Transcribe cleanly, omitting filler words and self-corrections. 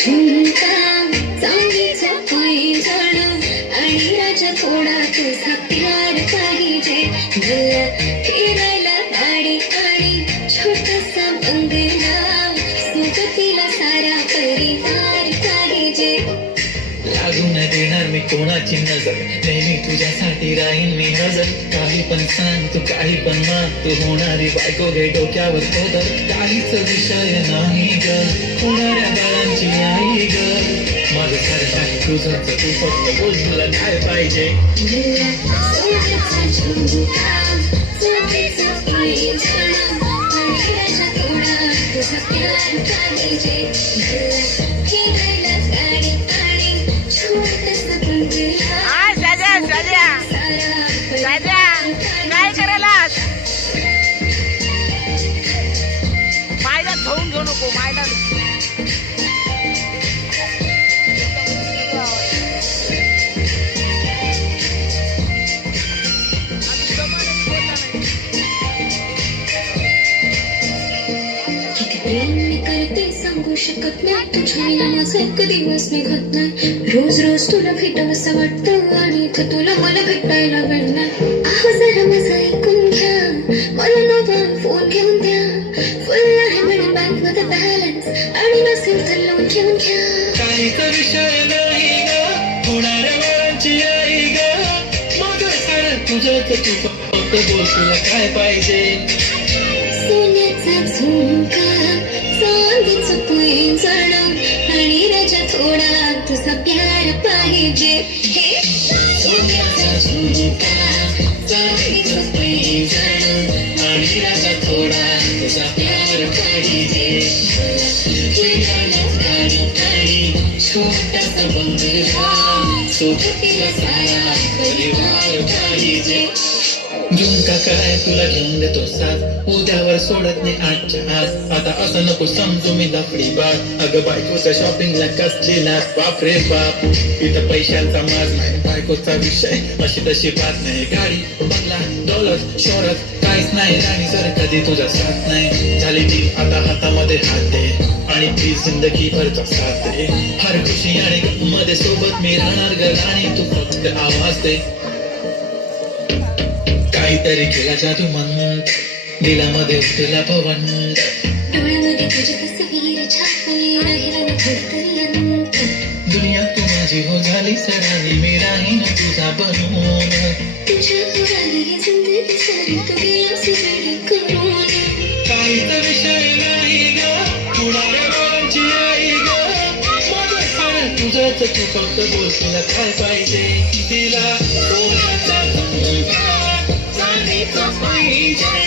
झुमका चांदीचा पैंजण आणि राजा थोडा तुझा प्यार पाहिजे मला फिरायला गाडी आणि छोटासा बंगला सोबतीला सारा परिवार पाहिजे लागू न देणार मी कोणाची नजर नेहमी तुझ्यासाठी राहीन मी नजर काही पण सांग तू काही पण माग तू होणारी बायको घे डोक्यावर पदर काहीच विषय नाही ग होणाऱ्या बाळांची आई ग माझं सारं काही तुझंच तू फक्त बोल तुला काय पाहिजे काय करायलास मायला धुवून घेऊ नको मायला सांगू शकत नाही तुझ्या विना माझा एक दिवस निघत नाही रोज रोज तुला भेटावंसं वाटतं आणि इथं तुला मला भेटायला मिळणार आहो जरा माझं ऐकून घ्या मला नवा फोन घेऊन द्या फुल आहे म्हणे बँक मध्ये बॅलन्स आणि नसेल तर लोन घेऊन घ्या काहीच विषय नाही ग होणाऱ्या बाळांची आई ग माझं सारं तुझंच तू फक्त बोल तुला काय पाहिजे सोन्याचा झुमका चांदीचं पैंजण आणि राजा थोडा तुझा प्यार पाहिजे हे सोन्याचा झुमका चांदीचं पैंजण आणि राजा थोडा तुझा प्यार पाहिजे फिरायला गाडी आणि छोटासा बंगला सोबतीला सारा परिवार पाहिजे झुमका काय तुला घेऊन देतो साथ उद्यावर सोडत नाही आजच्या आज आता असं नको समजू मी दापडी बाग अगं बायकोच्या शॉपिंगला कसलेला बाप रे बाप इथं पैशांचा माज नाही बायकोचा विषय अशी तशी बात नाही गाडी बंगला दौलत शोहरत काहीच नाही राणी जर कधी तुझा साथ नाही झाली ती आता हातामध्ये हात दे आणि ती जिंदगी भरचा साथ दे हर खुशी आणि मध्ये सोबत मी राहणार ग राणी तू फक्त आवाज दे काहीतरी केला जादू मंत दिलामध्ये उठला पवन डोळ्यामध्ये तुझी तस्वीर छापली राहिला ना थोडतरी अंत दुनिया तू माझी हो झाली सरानी मी राहीन तुझा बनवून तुझ्या पुराली ही जिंदगी सारी तू गेलास वेळ करून काहीच विषय नाही ग होणाऱ्या बाळांची आई ग माझं सारं तुझंच तू फक्त बोल तुला काय पाहिजे तिला सोन्याचा झुमका चांदीचा पैंजण